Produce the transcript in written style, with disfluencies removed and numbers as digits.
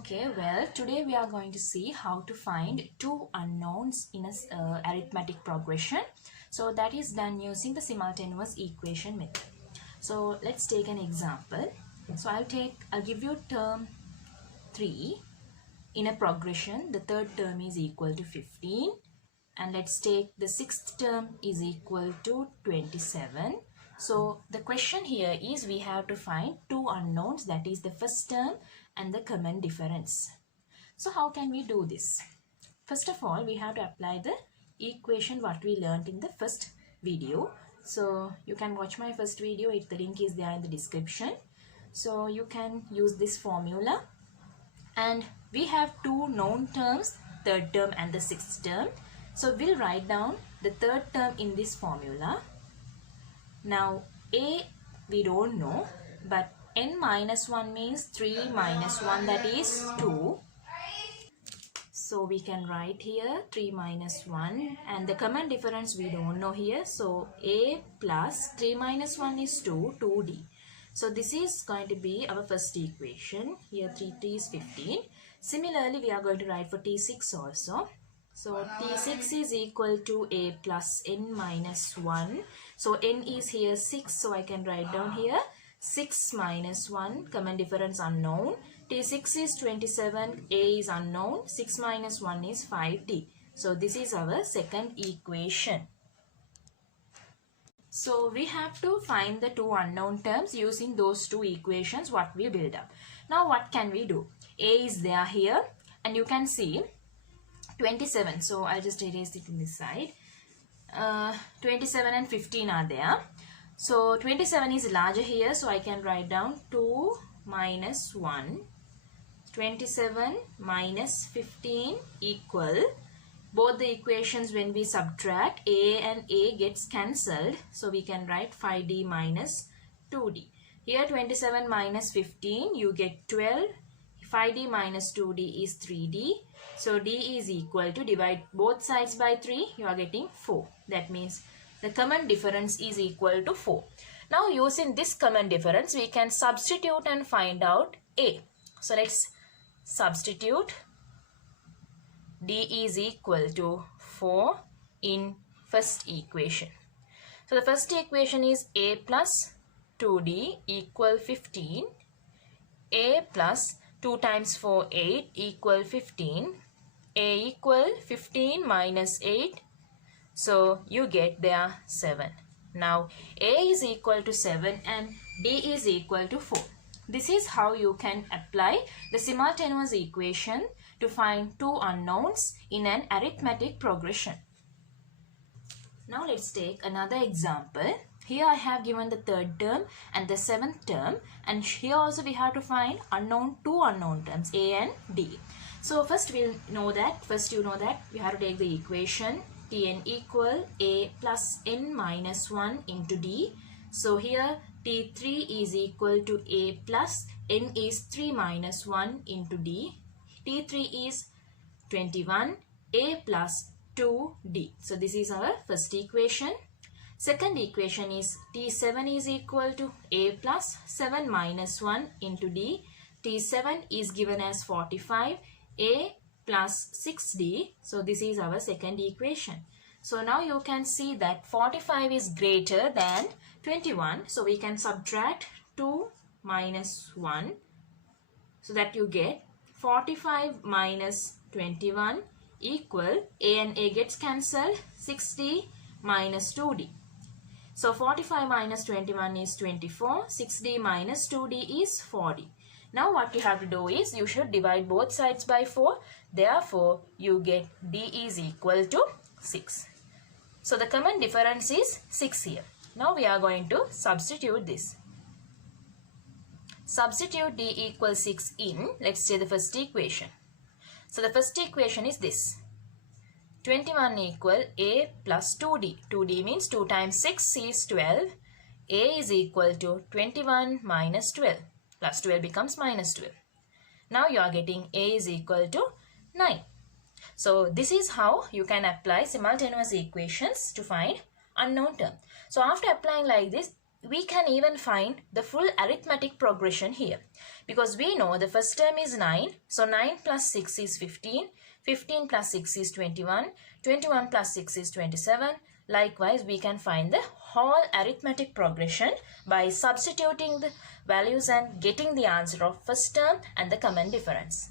Okay, well, today we are going to see how to find two unknowns in a arithmetic progression. So that is done using the simultaneous equation method. So let's take an example. So I'll give you term 3 in a progression. The third term is equal to 15, and let's take the sixth term is equal to 27. So the question here is we have to find two unknowns, that is the first term and the common difference. So how can we do this? First of all, we have to apply the equation what we learned in the first video. So you can watch my first video, the link is there in the description. So you can use this formula, and we have two known terms, third term and the sixth term. So we'll write down the third term in this formula. Now a we don't know, but n minus 1 means 3 minus 1, that is 2. So we can write here 3 minus 1, and the common difference we don't know here. So a plus 3 minus 1 is 2, 2d. So this is going to be our first equation. Here 3 is 15. Similarly, we are going to write for T6 also. So T6 is equal to a plus n minus 1. So n is here 6. So I can write down here 6 minus 1, common difference unknown. T6 is 27, a is unknown. 6 minus 1 is 5d. So this is our second equation. So we have to find the two unknown terms using those two equations what we build up. Now what can we do? A is there here, and you can see 27. So I'll just erase it in this side. 27 and 15 are there. So 27 is larger here, so I can write down 2 minus 1. 27 minus 15 equal, both the equations when we subtract, a and a gets cancelled, so we can write 5d minus 2d. Here 27 minus 15, you get 12. 5d minus 2d is 3d. So d is equal to, divide both sides by 3, you are getting 4. That means the common difference is equal to 4. Now using this common difference, we can substitute and find out a. So let's substitute. D is equal to 4 in first equation. So the first equation is a plus 2d equal 15. A plus 2 times 4, 8 equal 15. A equal 15 minus 8. So you get there 7. Now a is equal to 7 and d is equal to 4. This is how you can apply the simultaneous equation to find two unknowns in an arithmetic progression. Now let's take another example. Here I have given the third term and the seventh term, and here also we have to find two unknown terms, a and d. So first you know that we have to take the equation Tn equal a plus n minus 1 into d. So here T3 is equal to a plus n is 3 minus 1 into d. T3 is 21, a plus 2d. So this is our first equation. Second equation is T7 is equal to a plus 7 minus 1 into d. T7 is given as 45, a plus 6d. So this is our second equation. So now you can see that 45 is greater than 21. So we can subtract 2 minus 1. So that you get 45 minus 21 equal, a and a gets cancelled, 6d minus 2d. So 45 minus 21 is 24. 6d minus 2d is 4d. Now what you have to do is you should divide both sides by 4. Therefore, you get d is equal to 6. So the common difference is 6 here. Now we are going to substitute this. Substitute d equals 6 in, let's say, the first equation. So the first equation is this. 21 equal a plus 2d. 2d means 2 times 6 is 12. A is equal to 21 minus 12. Plus 12 becomes minus 12. Now you are getting a is equal to 9. So this is how you can apply simultaneous equations to find unknown term. So after applying like this, we can even find the full arithmetic progression here, because we know the first term is 9. So 9 plus 6 is 15. 15 plus 6 is 21. 21 plus 6 is 27. Likewise, we can find the whole arithmetic progression by substituting the values and getting the answer of first term and the common difference.